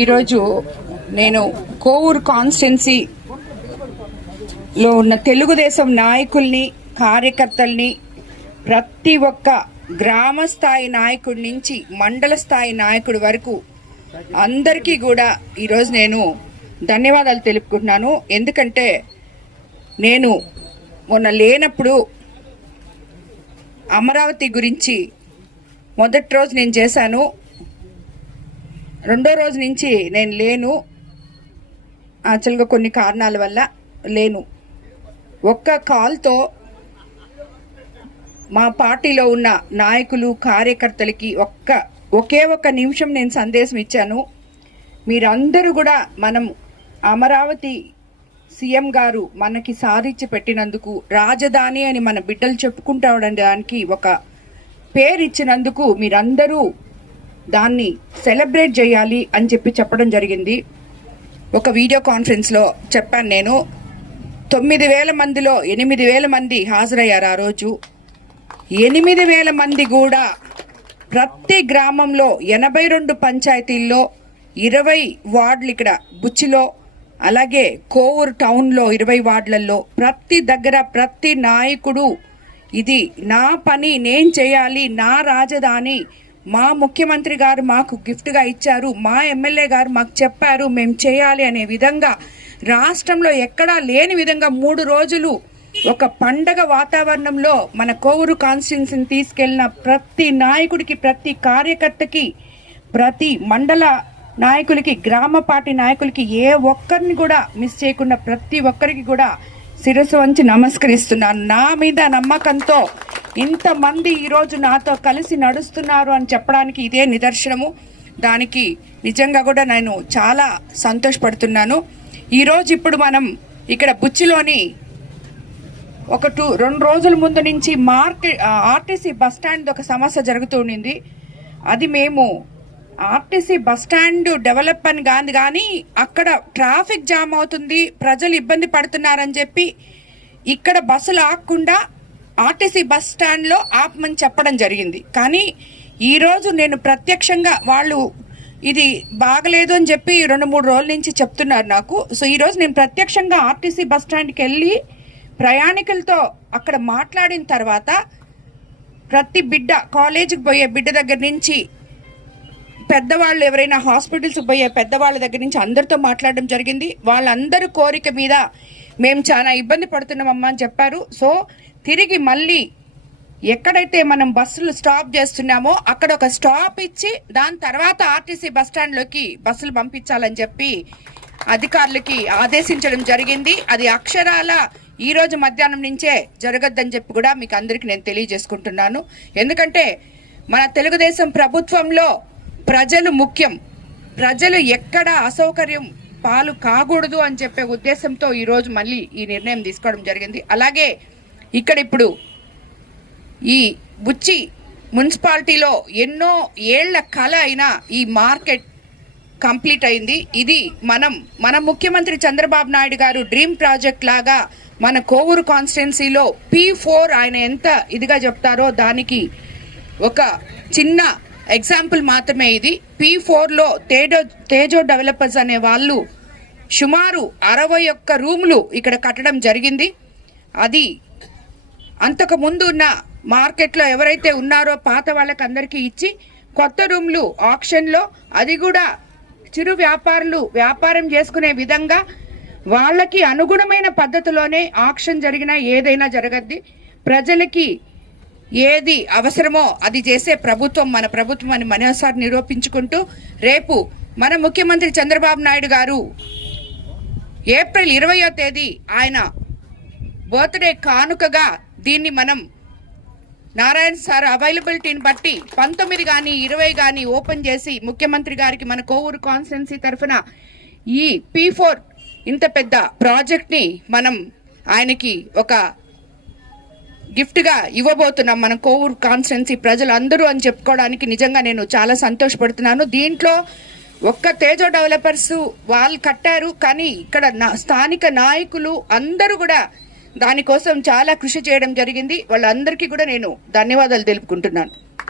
ఈరోజు నేను కోవూరు కాన్స్టిట్యున్సీలో ఉన్న తెలుగుదేశం నాయకుల్ని, కార్యకర్తల్ని, ప్రతి ఒక్క గ్రామ స్థాయి నాయకుడి నుంచి మండల స్థాయి నాయకుడి వరకు అందరికీ కూడా ఈరోజు నేను ధన్యవాదాలు తెలుపుకుంటున్నాను. ఎందుకంటే నేను మొన్న లేనప్పుడు అమరావతి గురించి మొదటి రోజు నేను చేశాను, రెండో రోజు నుంచి నేను లేను. యాక్చువల్గా కొన్ని కారణాల వల్ల లేను. ఒక్క కాల్తో మా పార్టీలో ఉన్న నాయకులు, కార్యకర్తలకి ఒకే ఒక్క నిమిషం నేను సందేశం ఇచ్చాను. మీరందరూ కూడా మనం అమరావతి సీఎం గారు మనకి సాధించి పెట్టినందుకు, రాజధాని అని మన బిడ్డలు చెప్పుకుంటాడానికి ఒక పేరు ఇచ్చినందుకు మీరందరూ దాన్ని సెలబ్రేట్ చేయాలి అని చెప్పడం జరిగింది. ఒక వీడియో కాన్ఫరెన్స్లో చెప్పాను. నేను 9,000 మందిలో 8,000 మంది హాజరయ్యారు. ఆ రోజు 8,000 మంది కూడా ప్రతి గ్రామంలో 82 పంచాయతీల్లో 20 వార్డులు, ఇక్కడ బుచ్చిలో, అలాగే కోవూరు టౌన్లో 20 వార్డులలో ప్రతి దగ్గర ప్రతి నాయకుడు ఇది నా పని, నేను చేయాలి, నా రాజధాని, మా ముఖ్యమంత్రి గారు మాకు గిఫ్ట్గా ఇచ్చారు, మా ఎమ్మెల్యే గారు మాకు చెప్పారు, మేము చేయాలి అనే విధంగా రాష్ట్రంలో ఎక్కడా లేని విధంగా 3 రోజులు ఒక పండగ వాతావరణంలో మన కోవూరు కాన్స్టిట్యున్సీని తీసుకెళ్లిన ప్రతి నాయకుడికి, ప్రతి కార్యకర్తకి, ప్రతి మండల నాయకులకి, గ్రామ పార్టీ నాయకులకి ఏ ఒక్కరిని కూడా మిస్ చేయకుండా ప్రతి ఒక్కరికి కూడా శిరస్సు వంచి నమస్కరిస్తున్నాను. నా మీద నమ్మకంతో ఇంతమంది ఈరోజు నాతో కలిసి నడుస్తున్నారు అని చెప్పడానికి ఇదే నిదర్శనము. దానికి నిజంగా కూడా నేను చాలా సంతోషపడుతున్నాను. ఈరోజు ఇప్పుడు మనం ఇక్కడ బుచ్చిలోని ఒక 2 రోజుల ముందు నుంచి ఆర్టీసీ బస్టాండ్ ఒక సమస్య జరుగుతూ ఉండింది. అది మేము ఆర్టీసీ బస్టాండ్ డెవలప్ అని కాదు, కానీ అక్కడ ట్రాఫిక్ జామ్ అవుతుంది, ప్రజలు ఇబ్బంది పడుతున్నారని చెప్పి ఇక్కడ బస్సులు ఆగకుండా ఆర్టీసీ బస్ స్టాండ్లో ఆపమని చెప్పడం జరిగింది. కానీ ఈరోజు నేను ప్రత్యక్షంగా వాళ్ళు ఇది బాగలేదు అని చెప్పి 2-3 రోజుల నుంచి చెప్తున్నారు నాకు. సో ఈరోజు నేను ప్రత్యక్షంగా ఆర్టీసీ బస్ స్టాండ్కి వెళ్ళి ప్రయాణికులతో అక్కడ మాట్లాడిన తర్వాత ప్రతి బిడ్డ, కాలేజీకి పోయే బిడ్డ దగ్గర నుంచి పెద్దవాళ్ళు, ఎవరైనా హాస్పిటల్స్కి పోయే పెద్దవాళ్ళ దగ్గర నుంచి అందరితో మాట్లాడడం జరిగింది. వాళ్ళందరూ కోరిక మీద మేము చాలా ఇబ్బంది పడుతున్నామమ్మా అని చెప్పారు. సో తిరిగి మళ్ళీ ఎక్కడైతే మనం బస్సులు స్టాప్ చేస్తున్నామో అక్కడ ఒక స్టాప్ ఇచ్చి దాని తర్వాత ఆర్టీసీ బస్టాండ్లోకి బస్సులు పంపించాలని చెప్పి అధికారులకి ఆదేశించడం జరిగింది. అది అక్షరాల ఈరోజు మధ్యాహ్నం నుంచే జరగద్దని చెప్పి కూడా మీకు అందరికీ నేను తెలియజేసుకుంటున్నాను. ఎందుకంటే మన తెలుగుదేశం ప్రభుత్వంలో ప్రజలు ముఖ్యం, ప్రజలు ఎక్కడ అసౌకర్యం పాలు కాకూడదు అని చెప్పే ఉద్దేశంతో ఈరోజు మళ్ళీ ఈ నిర్ణయం తీసుకోవడం జరిగింది. అలాగే ఇక్కడ ఇప్పుడు ఈ బుచ్చి మున్సిపాలిటీలో ఎన్నో ఏళ్ల కళ అయిన ఈ మార్కెట్ కంప్లీట్ అయింది. ఇది మన ముఖ్యమంత్రి చంద్రబాబు నాయుడు గారు డ్రీమ్ ప్రాజెక్ట్ లాగా మన కోవూరు కాన్స్టిట్యున్సీలో P4 ఆయన ఎంత ఇదిగా చెప్తారో దానికి ఒక చిన్న ఎగ్జాంపుల్ మాత్రమే ఇది. P4లో తేజో డెవలపర్స్ అనే వాళ్ళు సుమారు 61 రూములు ఇక్కడ కట్టడం జరిగింది. అది అంతకు ముందు ఉన్న మార్కెట్లో ఎవరైతే ఉన్నారో పాత వాళ్ళకి అందరికీ ఇచ్చి కొత్త రూమ్లు ఆక్షన్లో, అది కూడా చిరు వ్యాపారులు వ్యాపారం చేసుకునే విధంగా వాళ్ళకి అనుగుణమైన పద్ధతిలోనే ఆక్షన్ జరిగినా ఏదైనా జరగద్ది. ప్రజలకి ఏది అవసరమో అది చేసే ప్రభుత్వం మన ప్రభుత్వం అని మరోసారి నిరూపించుకుంటూ రేపు మన ముఖ్యమంత్రి చంద్రబాబు నాయుడు గారు ఏప్రిల్ 20వ తేదీ ఆయన బర్త్డే కానుకగా దీన్ని మనం నారాయణ సార్ అవైలబిలిటీని బట్టి 19 కానీ 20 కానీ ఓపెన్ చేసి ముఖ్యమంత్రి గారికి మన కోవూరు కాన్స్టిట్యున్సీ తరఫున ఈ P4 ఇంత పెద్ద ప్రాజెక్ట్ని మనం ఆయనకి ఒక గిఫ్ట్గా ఇవ్వబోతున్నాం మన కోవూరు కాన్స్టిట్యున్సీ ప్రజలందరూ అని చెప్పుకోవడానికి నిజంగా నేను చాలా సంతోషపడుతున్నాను. దీంట్లో ఒక్క తేజో డెవలపర్స్ వాళ్ళు కట్టారు, కానీ ఇక్కడ స్థానిక నాయకులు అందరూ కూడా దానికోసం చాలా కృషి చేయడం జరిగింది. వాళ్ళందరికీ కూడా నేను ధన్యవాదాలు తెలుపుకుంటున్నాను.